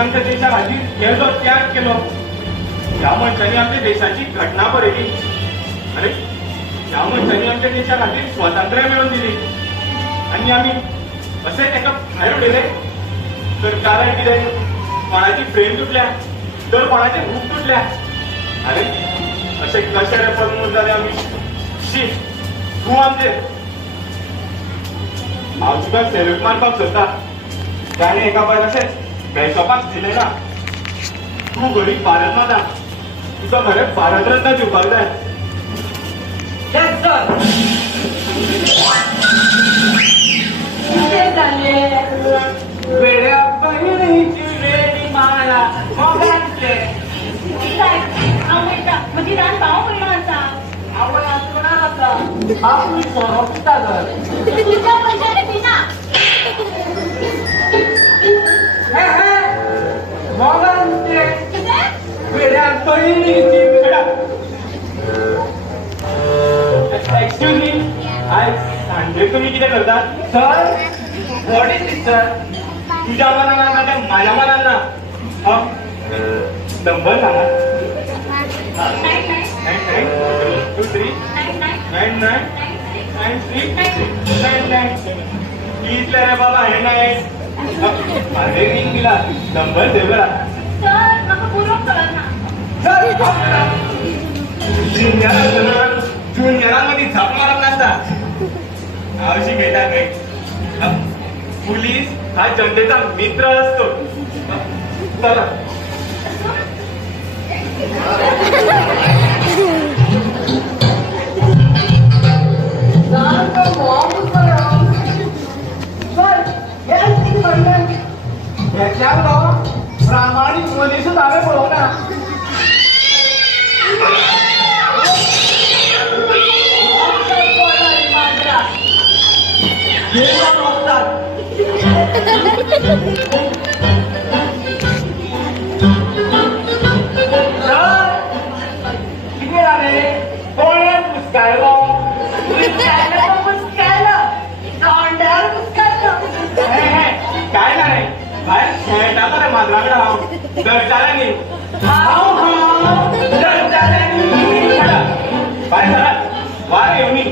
आमच्या देशा खातीर केलो त्याग केलो. ह्या मनशांनी आमच्या देशाची घटना बरयली. अरे ह्या मनशांनी आमच्या देशा खातीर स्वातंत्र्य मेळोवन दिली आनी आमी असे ताका भायर उडयले. तर कारण कितें? कोणाची फ्रेम तुटल्या तर कोणाचे हुक तुटल्या. अरे असे कशे रे प्रमोद जाले आमी? शी तूं आमचे हांव तुका सॅल्यूट मारपाक सोदता. ताणें एका बायल अशेंच बेशोपाक दिलें ना. तूं गरीब भारत माता, तुका खरें भारत रत्न दिवपाक जाय. Yes, sir. किती झाले? वेड्या बहिणीची वेडी माळा मोगांचे. म्हणजे रान भाव पडला असा. आवड असणार आता. आपली सोनं पिता घर. तुझ्या पैशाने पिना. हे हे मोगांचे. किती? वेड्या बहिणीची वेडा. एक्सक्यूज मी, आज सांजे तुम्ही किती करतात? Sir, what is this sir? तुझ्या मनाला ना त्या माझ्या मनाला ना. नंबर सांगा. 992 3 99 कितले रे बाबा हे नाही. माझे रिंग दिला नंबर सेव्ह करा. सर म्हाका पुरोक कळत ना. जुनियरांमध्ये झाप मारत नसतात. हांव शिकयता खंय. पोलीस हा जनतेचा मित्र असतो. चला प्रामाणिक मनीसच हांवें पळोवना. किती जाले? कोणाक मुस्कायलो? काय नाही बाहेर खेळटा रे माजराकडे हांव दर्जाऱ्यांनी बाहेर चला वार येऊनी.